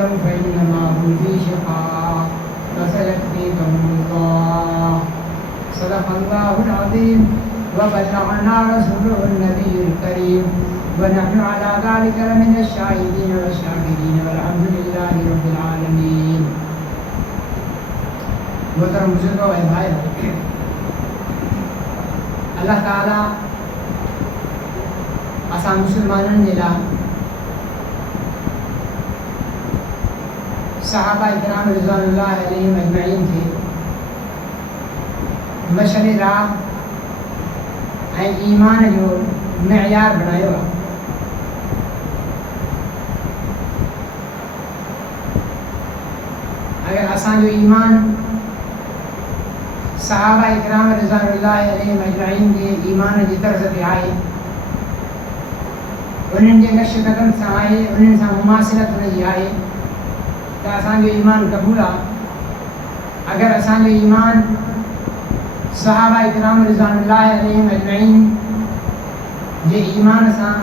تولوا فإنما هم في شقاق فسيكفيكهم الله صدق الله العظيم وبلغنا رسوله النبي الكريم ونحن على ذلك لمن الشاهدين والشاكرين والحمد لله رب العالمين. محترم بزرگوں و بھائی، اللہ تعالیٰ اساں مسلمانن جے لا صحابہ کرام رضوان اللہ علیہم اجمعین کے مشعل راہ ऐं ईमान जो मयार बणायो आहे. अगर असांजो ईमान सहाबा इकराम रिज़वानुल्लाह अलैहिम अजमईन जे ईमान जी तर्ज़ ते आहे, उन्हनि जे नक्श कदम सां आहे, उन्हनि सां मुमासिलत उनजी आहे, त असांजो ईमान क़बूल आहे. अगर असांजो ईमान सहाबा इकराम रिज़वानुल्लाह अलैहिम अजमईन जे ईमान सां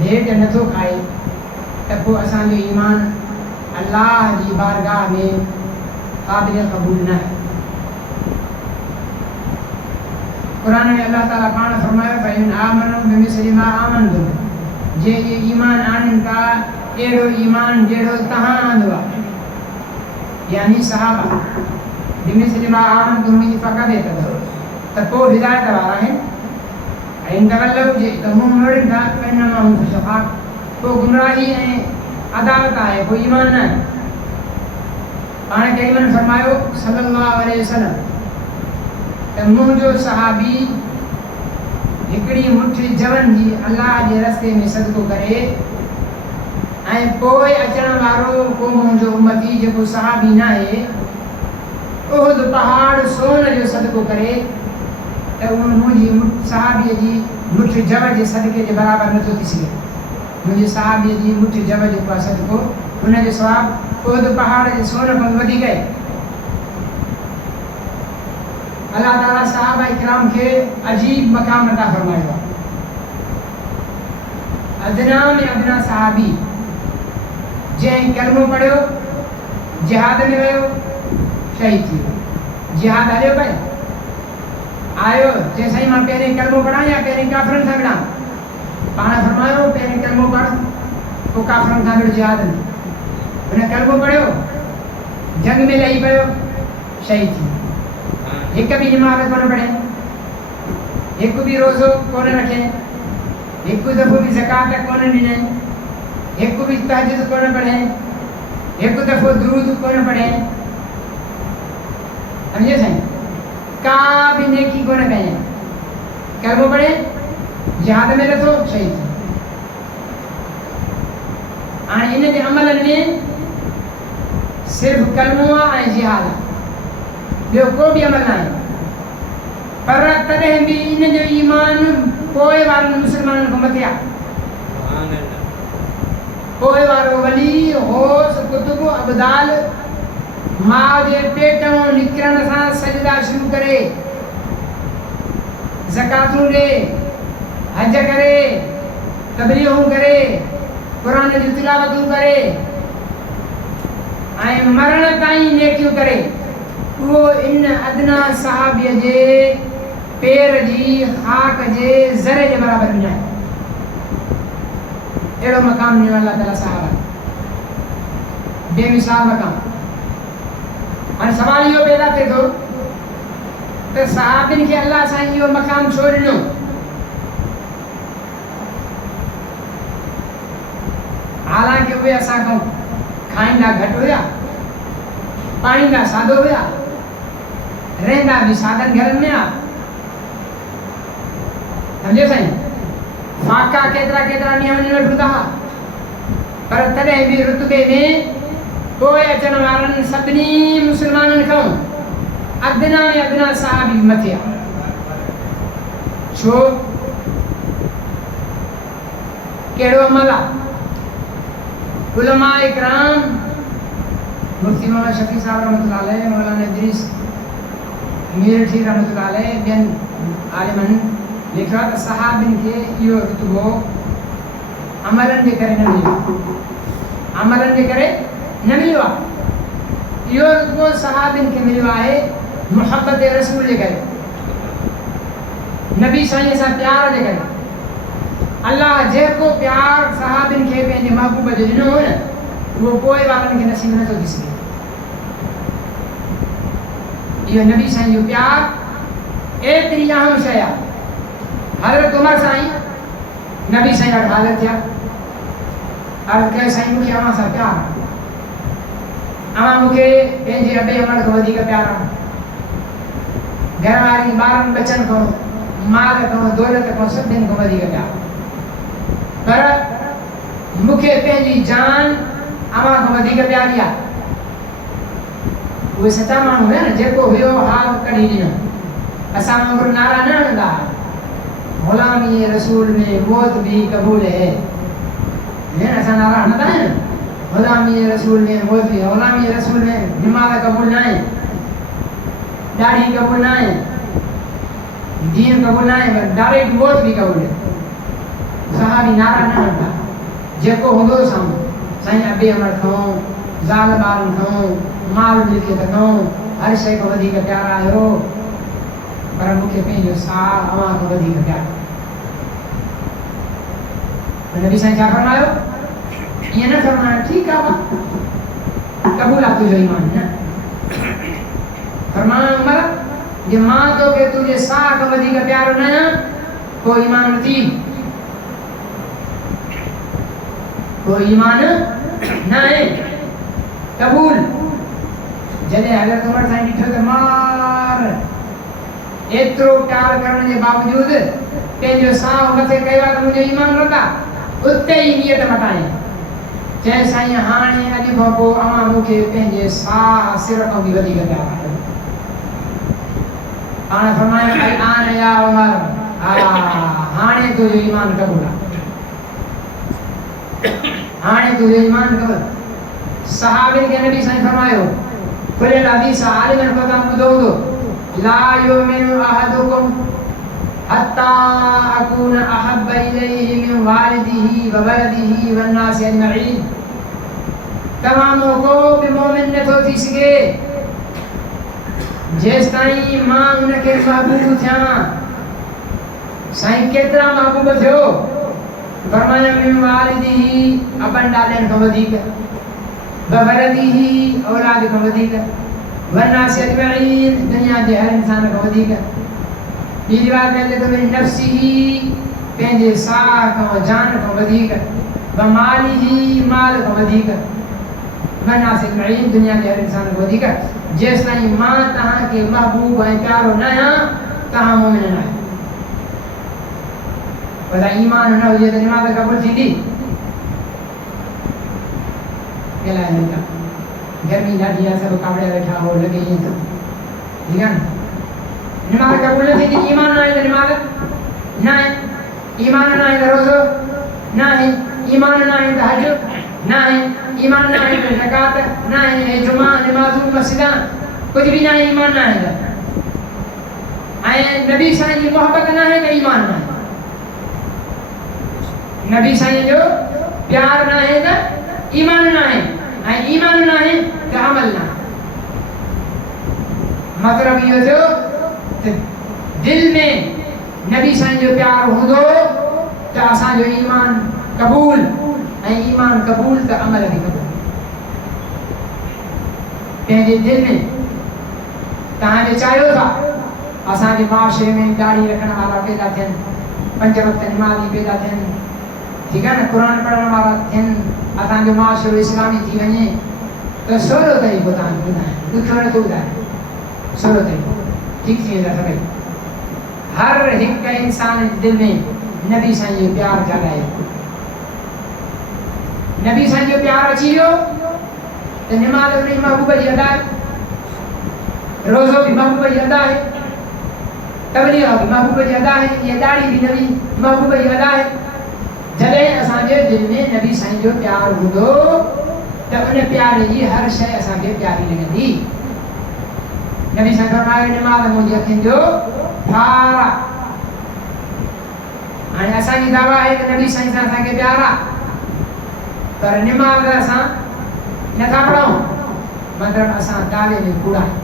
भेट नथो खाए त पोइ असांजो ईमान अल्लाह जी बारगाह में क़ाबिल क़बूल न आहे. क़ुर में अल्लाह ताला पाण फरमायो फ़इन आमनू बिमिस्लि मा आमनतुम, जे ईमान आणनि था अहिड़ो ईमान जहिड़ो तव्हां आंदो आहे, यानी सहाबा बिमिस्लि मा आमनतुम जी फ़क़त त पोइ हिदायत वारा आहिनि. ऐं तवल्लव जे त मुंहुं मोड़नि था फ़इन्नमा हुम फ़ी शिक़ाक़, पोइ गुमराही ऐं अदावत आहे, पोइ ईमान न आहे. पाण करीमन फरमायो सल्लल्लाहु अलैहि वसल्लम त मुंहिंजो सहाबी हिकिड़ी मुठी जवन जी अल्लाह जे रस्ते में सदको करे ऐं पोइ अचण वारो को मुंहिंजो उम्मती जेको सहाबी न आहे उहद पहाड़ सोन जो सदको करे त उहो मुंहिंजी सहाबीअ जी मुठ जव जे सदके जे बराबरि नथो थी सघे. मुंहिंजे सहाबीअ जी मुठ जव जेको आहे सदको, उनजो सवाबु उहद पहाड़ जे सोन खां वधीक आहे. अल्लाह ताला सहाबा इकराम खे अजीब मक़ाम अता फरमायो आहे. अदना में अदना सहाबी जंहिं कलमो पढ़ियो, जिहाद में वियो, शहीद थी वियो. जिहाद हलियो पए आयो चए साईं मां पहिरें कलमो पढ़ां या पहिरें काफ़िरनि सां विढ़ां? पाण फरमायो पहिरें कलमो पढ़, पोइ काफ़िरनि सां विढ़ जिहाद में. हुन कलमो पढ़ियो, जंग में लही पियो, शहीद थी. हिकु बि नमाज़ कोन पढ़े, हिकु बि रोज़ो कोन रखे, हिकु दफ़ो बि ज़कात कोन ॾिने, हिकु बि तहज्जुद कोन पढ़े, हिकु दफ़ो दुरूद कोन पढ़े. सम्झे साईं? का बि नेकी कोन कई. कलमो पढ़े, जिहाद में लथो, शहीद थी. हाणे इन जे अमलनि में सिर्फ़ु कलमो आहे ऐं जिहाद आहे, ॿियो को बि अमल न आहे. पर तॾहिं बि इन जो ईमान पोइ वारनि मुस्लमाननि खां मथे आहे. पोइ वारो वली होस कुतुब अबदाल माउ जे पेटों निकिरण सां सजदा शुरू करे, ज़कातूं ॾे, हज करे, तबलीगूं करे, क़ुर जी तिलावतूं करे ऐं मरण ताईं नेकियूं करे, उहो इन अदना सहाबीअ जे पेर जी ख़ाक जे ज़रे जे बराबरि न आहे. अहिड़ो मक़ाम ॾिनो अल्लाह ताला सहाबा, बेमिसाल मक़ाम. हाणे सवाल इहो पैदा थिए थो त सहाबियुनि खे अल्लाह सां इहो मक़ाम छो ॾिनो? हालांकि उहे असां खां खाईंदा घटि हुया, पाईंदा सादो हुया, रहंदा बि सादनि घरनि में आहे. सम्झो साईं? फाका केतिरा केतिरा ॾींहं वञी वठूं था, पर तॾहिं बि रुतबे में पोइ अचण वारनि सभिनी मुस्लमाननि खां अदना में अदना सहाबी मथे आहे. छो? कहिड़ो अमल आहे? उलमा इकराम मुफ्ती मौलाना शफी साहब रहमतुल्लाह अलैह, मौलाना इदरीस मीरठी रहमतुल्लाह अलैह, ॿियनि आलिमनि लिखियो आहे त सहाबियुनि खे इहो रुतबो अमलनि जे करे न मिलियो, عملن जे करे न मिलियो आहे। इहो रुतबो सहाबिन खे मिलियो आहे मुहब्बत रसूल जे करे, नबी साईं सां प्यार जे करे। अल्लाह जेको प्यार सहाबिन खे पंहिंजे महबूब जो ॾिनो हो न, उहो पोइ वारनि खे नसीब नथो थी सघे। इहो नबी साईं जो प्यार एतिरी अहम शइ आहे। हज़रत उमर साईं नबी साईं वटि हाज़िर थिया, अर्ज़ु कयो साईं मूंखे अव्हां सां प्यार आहे, अव्हां मूंखे पंहिंजे अबे अमड़ खां वधीक प्यार आहे, घर वारी ॿारनि बचनि खां, माल खां, दौलत खां, सभिनि खां वधीक प्यार, पर मूंखे पंहिंजी जान अव्हां खां वधीक प्यारी आहे। उहे सचा माण्हू हुया न, जेको हुयो हाल कढी ॾिनो। असां वांगुरु नारा न हणंदा, ग़ुलामी रसूल में मौत भी क़बूल है, असां नारा हणंदा आहियूं न, ग़ुलामी रसूल में मौत भी, ग़ुलामी रसूल में निमाज़ क़बूल न आहे, ॾाढ़ी क़बूल न आहे, दीन क़बूल न आहे, डायरेक्ट मौत भी क़बूल है। सहाबी नारा न हणंदा, जेको हूंदो साम्हूं, साईं अबे अमर खां, ज़ाल ॿारनि खां, माल मिल्कियत खां, हर शइ खां वधीक प्यारा आहियो, पर मूंखे पंहिंजो साह अव्हां खां वधीक प्यारो। नबी साईं छा फरमायो? ईअं न फरमायो ठीकु आहे क़बूल आहे तुंहिंजो ईमान, न फरमायो उमर जे मां तोखे तुंहिंजे साह खां वधीक प्यारो न आहियां, पोइ ईमान न थी, कोई ईमान न आहे क़बूल। जॾहिं हज़रत उमर साईं ॾिठो त मार एतिरो प्यार करण जे बावजूद पंहिंजो साह मथे कयो आहे त मुंहिंजो ईमान रखा, उते ई नियत मटाए चए साईं हाणे अॼु खां पोइ अव्हां मूंखे पंहिंजे साह सिर खां बि वधीक प्यार आहियो। हाणे फरमायो आन या उमर, हाणे तुंहिंजो ईमान क़बूल आहे, हाणे तुंहिंजो ईमान क़बूल। सहाबिन खे नबी साईं फरमायो, खुलियल हदीस आलिमनि खां तव्हां ॿुधो हूंदो, ला युमिनु अहदुकुम हत्ता अकून अहब्ब इलैहि मिन वालिदिही व वलदिही वन्नासि अजमईन। तव्हां को बि मोमिन नथो थी सघे जेसिताईं मां उनखे महबूब थियां। साईं केतिरा महबूब थियो? फरमाया मिन वालिदिही, अपन ॾाॾनि खां वधीक, व वलदिही, औलाद खां वधीक, वन्नासि अजमईन, दुनिया जे हर इंसान खां वधीक। ॿी रिवायत में लिखियो मिन नफ्सिही, पंहिंजे साह खां, जान खां वधीक, व मालिही, माल खां वधीक, वन्नासि अजमईन, दुनिया जे हर इंसान खां वधीक। जेसिताईं मां तव्हांखे महबूब ऐं प्यारो न आहियां, तव्हां मोमिन न आहियो। पर ईमान न हुजे त निमाज़ क़बूल थींदी? गर्मी ॾाढी आहे, सभु कावड़िया वेठा हो, लॻे ईअं थो, ठीकु आहे न, निमाज़ क़बूल न थींदी। ईमान न आहे त निमाज़ न आहे, ईमान न आहे त रोज़ो न आहे, ईमान न आहे त हज न आहे, ईमान न आहे त ज़कात न आहे, जुमा, नमाज़ूं, मस्जिदां, कुझु बि न आहे, ईमान न आहे त। ऐं नबी साईं जी मोहबत न आहे त ईमान न आहे, नबी साईं जो प्यार न आहे त ईमान न आहे, ऐं ईमान न आहे त अमल न आहे। मतिलबु इहो थियो त दिल में नबी साईं जो प्यार हूंदो त असांजो ईमान क़बूल, ऐं ईमान क़बूल त अमल बि क़बूल। पंहिंजे दिल में तव्हां चाहियो था असांजे माशरे में दाढ़ी रखण वारा पैदा थियनि, 5 वक़्त निमाज़ी पैदा थियनि, ठीकु आहे न, क़ुर पढ़ण वारा थियनि, असांजो माशरो इस्लामी थी वञे, त सवलो तरीक़ो तव्हांखे ॿुधायां, ॾुखियो नथो ॿुधायां, सवलो तरीक़ो, ठीकु थी वेंदा सभई। हर हिकु इंसान जे दिल में नबी साईं जो प्यार जाॻाए, नबी साईं जो प्यार अची वियो त निमाज़ उन महबूब जी अदा आहे, रोज़ो भी महबूब जी अदा है, तबलीग भी महबूब जी अदा है, ये दाढ़ी भी नबी महबूब जी अदा है। जॾहिं असांजे दिल में नबी साईं जो प्यार हूंदो त उन प्यार जी हर शइ असांखे प्यारी लॻंदी। नबी साईं फरमायो निमाज़ मुंहिंजी अखियुनि जो ठार आहे। हाणे असांजी दावा आहे त नबी साईं सां असांखे प्यार आहे, پر نماز اساں نٿا پڑھوں مطلب اساں دعوے میں کوڑا ہیں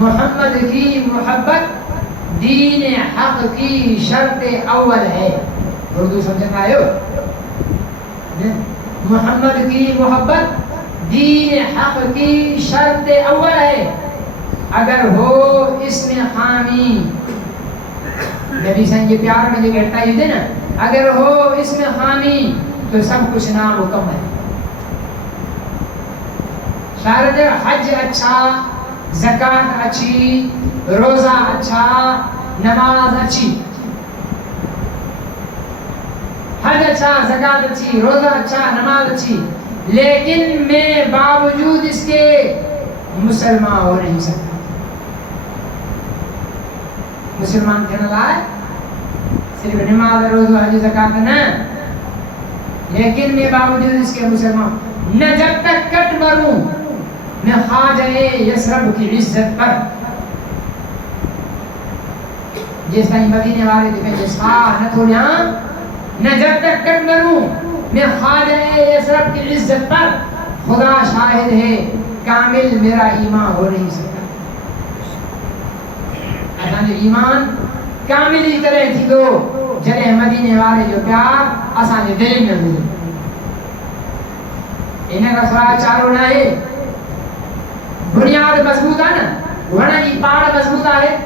محمد کی محبت دین حق کی شرط اول ہے. اردو سمجھ میں آئے ہو؟ محمد کی محبت دین حق کی شرط اول ہے. اگر ہو اس میں خامی، نبی صلی یہ پیار میں جو کہتا ہی تھے نا، اگر ہو اس میں خامی تو سب کچھ نامکمل ہے. شاید حج اچھا، زکات اچھی، روزہ اچھا، نماز اچھی، حج اچھا، زکات اچھی، روزہ اچھا، نماز اچھی، لیکن میں باوجود اس کے مسلمان ہو نہیں سکتا. مسلمان کہنا لائے صرف نماز روزہ حج زکات نہ، لیکن میں باوجود اس کے مسلمان نہ. جب تک کٹ مروں میں خواجہ یثرب کی عزت پر، جس طرح مدینے والے دکھیں جس نہ تھوڑا نہ جب تک کٹ مروں میں خواجہ یثرب کی عزت پر، خدا شاہد ہے کامل میرا ایمان ہو نہیں سکتا. ایسا جو ایمان کامل ہی طرح تھی دو جنہیں مدینے والے جو پیار اساں جو دل میں ہوئی انہیں کا سوال چاروں نہ ہے. بنیاد مضبوط ہے نا، وڑا جی پاڑ مضبوط ہے،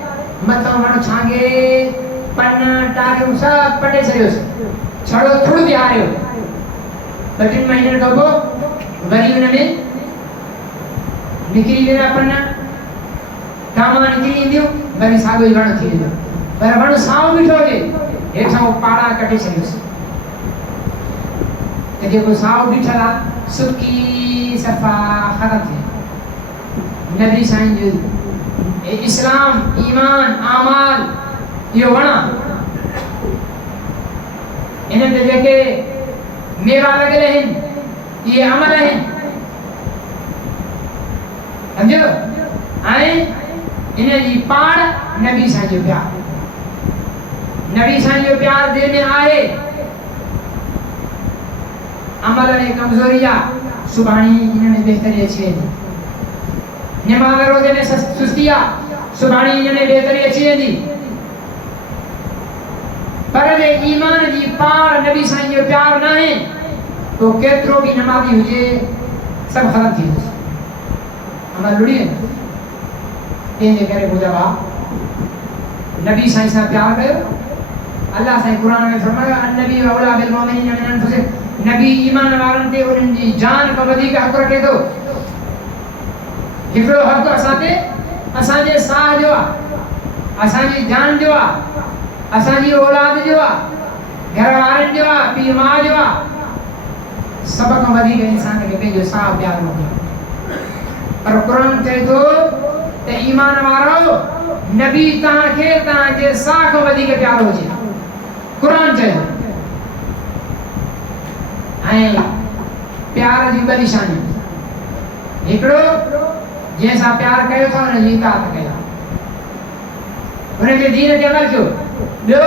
متوں وڑ چھانگے پن ٹاریوں سب پٹے چھڑیو سے چھڑو تھوڑ بھی آ رہے ہو بٹن مہینے کو وہ وری ان میں نکری لینا پڑنا کاما نکری دیو وری ساگو ہی وڑ تھی دیو پر وڑ ساؤں بٹھو گے ایٹھا وہ پاڑا کٹے چھڑیو سے کہ جو ساؤں بٹھلا سکی صفا خرط ہے. نبی سائن جو اسلام ایمان اعمال یہ وڑا انہیں تے جے میرا لگے ہیں یہ عمل ہیں سمجھو آئیں انہیں جی پاڑ نبی سائن جو پیار، نبی سائن جو پیار دل میں آئے. عمل نے کمزوریاں سبحانی انہیں نے بہتری اچھی ہے. نماز روزے میں سستیا سبحانی انہیں نے بہتری اچھی ہے دی. پر دے ایمان دی پار نبی سائن جو پیار نہ ہے تو کترو بھی نمازی ہوجے سب خلط تھی. ہمارا لڑی ہے تین دے کرے بوجھا با نبی سائن سے پیار کرو. اللہ سائن قرآن میں فرمایا النبی اولا بالمومنین من انفسهم، نبی ایمان والن تے انہن جی جان کو وڌیک حق رکھے تو ہکڑو حق اساں جے ساہ جو اساں جی جان جو اساں جی اولاد جو گھر وارن جو پی ماں جو سب کو وڌیک انسان کے پنجو ساہ پیار ہوندو. پر قرآن چاہے تو تے ایمان وارو نبی تاں کے تاں جے ساہ کو وڌیک پیار ہو جائے. قرآن چاہے ऐं प्यार जी ॿ निशानी हिकिड़ो जंहिंसां प्यार कयो था हुन जी इताअत कयो, हुन जे दीन ते अमल कयो. ॿियो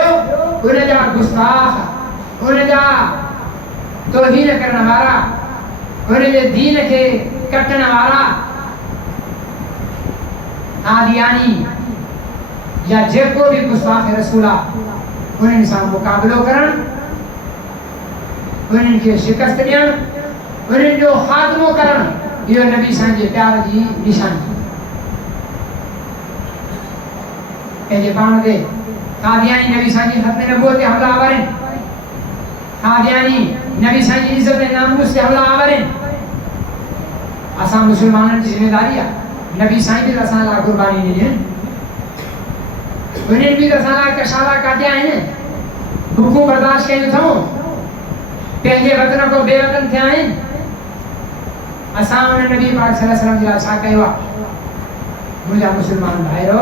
हुन जा गुस्ताख, हुन जा तौहीन करण वारा, हुन जे दीन खे कटण वारा आदियानी या जेको भी गुस्ताख रसूल आहे उन्हनि सां मुक़ाबिलो करणु, उन्हनि खे शिकस्त ॾियणु, उन्हनि जो ख़ात्मो करणु, इहो नबी साईं जे प्यार जी निशानी. पंहिंजे पाण ते कादियानी नबी साईं जी ख़त्म नबूवत ते हमला आवर आहिनि, कादियानी नबी साईं जी इज़त ऐं नामूस ते हमला आवर आहिनि. असां मुस्लमाननि जी ज़िमेदारी आहे, नबी साईं बि असां लाइ क़ुर्बानी ॾिनी आहिनि, उन्हनि बि असां लाइ कशाला काटिया आहिनि, बुखूं बर्दाश्त कयूं अथऊं, पंहिंजे वतन को बेवतन थिया आहिनि. असां हुन नबी पाक सल्लल्लाहु अलैहि वसल्लम जे लाइ छा कयो आहे? मुंहिंजा मुस्लमान भाइरो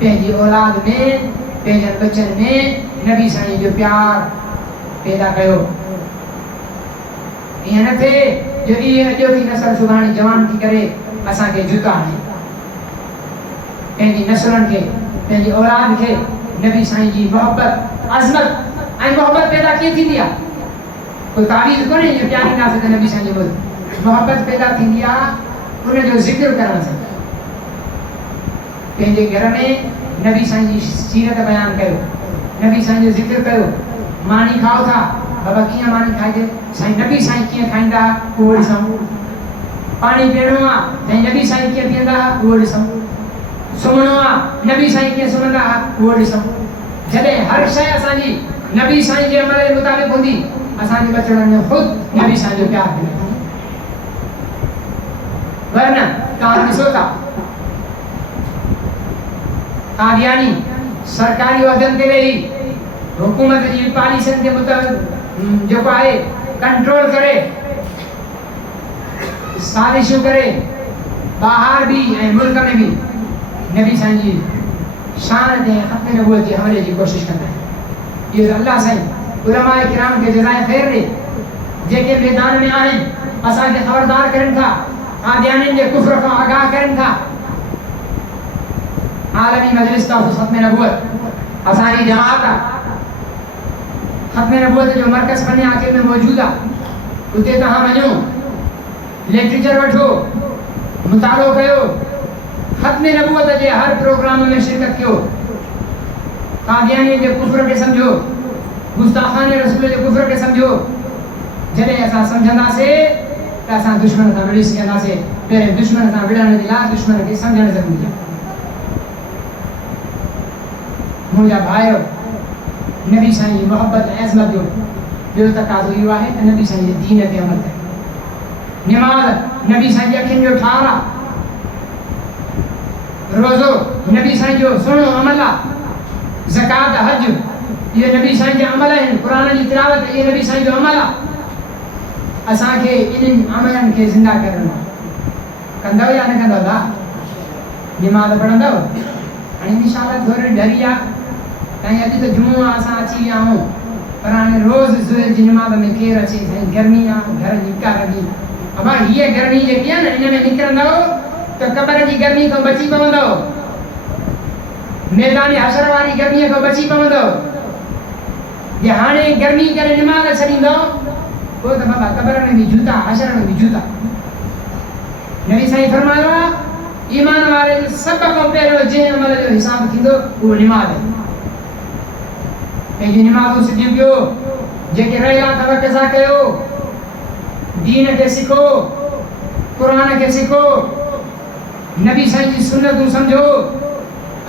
पंहिंजी औलाद में पंहिंजनि बचनि में नबी साईं जो प्यार पैदा कयो. ईअं न थिए जो इहे अॼोकी नस्ल सुभाणे जवान थी करे असांखे जुदा आहे. पंहिंजी नस्लनि खे पंहिंजी औलाद खे नबी साईं जी मोहब्बत अज़मत ऐं मोहब्बत पैदा कीअं थींदी आहे? कोई तावीज़ कोन्हे जो ॼाणींदासीं त नबी साईं जो ॿुध। मोहब्बत पैदा थींदी आहे उनजो ज़िक्र करण सां। पंहिंजे घर में नबी साईं जी सीरत बयानु कयो, नबी साईं जो ज़िक्र कयो। मानी खाओ था, बाबा कीअं मानी खाइजे, साईं नबी साईं कीअं खाईंदा उहो ॾिसूं। पाणी पीअणो आहे त नबी साईं कीअं पीअंदा उहो ॾिसूं। सुम्हणो आहे नबी साईं कीअं सुम्हंदा उहो ॾिसूं। जॾहिं हर शइ असांजी नबी साईं जे अमल जे मुताबिक़ हूंदी, असांजे बचड़नि में ख़ुदि नबी साईं जो प्यार मिलंदो। वरना तव्हां ॾिसो था कादियानी सरकारी उहिदनि ते वेही हुकूमत जी पॉलिसियुनि जे मुताबिक़ जेको आहे कंट्रोल करे, साज़िशूं करे, ॿाहिरि बि ऐं मुल्क में बि नबी साईं जी शान ते ख़त्म नबूवत जे हमले जी कोशिशि कंदा आहिनि। इहो अल्लाह साईं उलमाए किराम खे जज़ाए ख़ैर ॾे, जेके मैदान में आहिनि असांखे ख़बरदार करनि था, कादियानियुनि जे कुफ्र खां आगाह करनि था। आलमी मजलिस तहफ़्फ़ुज़ ख़त्म नबूवत असांजी जमात आहे, ख़त्म नबूवत जो मर्कज़ बने आख़िर में मौजूद आहे। उते तव्हां वञो, लिटरेचर वठो, मुतालो कयो, ख़त्म नबूवत जे हर प्रोग्राम में शिरकत कयो। कादियानी जे कुफ्र खे सम्झो, गुस्ताखाने रसूल जे कुफ्र खे सम्झो। जॾहिं असां सम्झंदासीं त असां दुश्मन सां विड़ी सघंदासीं। पहिरें दुश्मन सां विड़ण जे लाइ दुश्मन खे सम्झणु ज़रूरी आहे। मुंहिंजा भाइयो, नबी साईं जी मोहब्बत ऐं अज़मत जो ॿियो तक़ाज़ो इहो आहे त नबी साईं जे दीन ते अमल कयो। निमाज़ नबी साईं जी अखियुनि जो ठार आहे, रोज़ो नबी साईं जो सुहिणो अमल आहे, ज़कात हज इहे नबी साईं जा अमल आहिनि, क़ुर जी तिलावत इहे नबी साईं जो अमल आहे। असांखे इन्हनि अमलनि खे ज़िंदा करणो आहे। कंदव या न कंदव? ला निमाज़ पढ़ंदव? हाणे इंशाअल्लाह थोरी ॾरी आहे साईं, अॼु त जुमो आहे असां अची विया आहियूं, पर हाणे रोज़ ज़ुहर जी निमाज़ में केरु अचे? साईं गर्मी आहे, घर जी कार जी। अबा हीअ गर्मी जेकी आहे न, इन में निकिरंदव त क़बर जी गर्मी खां बची पवंदव, मैदान हशर वारी गर्मीअ खां बची पवंदव। जे हाणे गर्मी करे निमाज़ छॾींदव पोइ त बाबा क़बर में बि जूता, हशर में बि जूता। नबी साईं फरमायो आहे ईमान वारे सभ खां पहिरियों जंहिं अमल जो हिसाब थींदो उहो निमाज़ आहे। पंहिंजी निमाज़ूं सिधियूं कयो, जेके रहिया अथव क़ज़ा कयो, दीन खे सिखो, क़ुर खे सिखो, नबी साईं जी सुन्नतूं सम्झो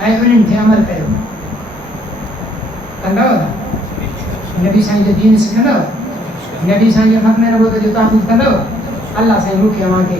ऐं उन्हनि ते अमल कयो। कंदव? नबी साईं जो दीन सिखंदव, नबी साईं जे ख़त्म नबूवत जो तहफ़्फ़ुज़ कंदव। अल्लाह साईं मूंखे अव्हांखे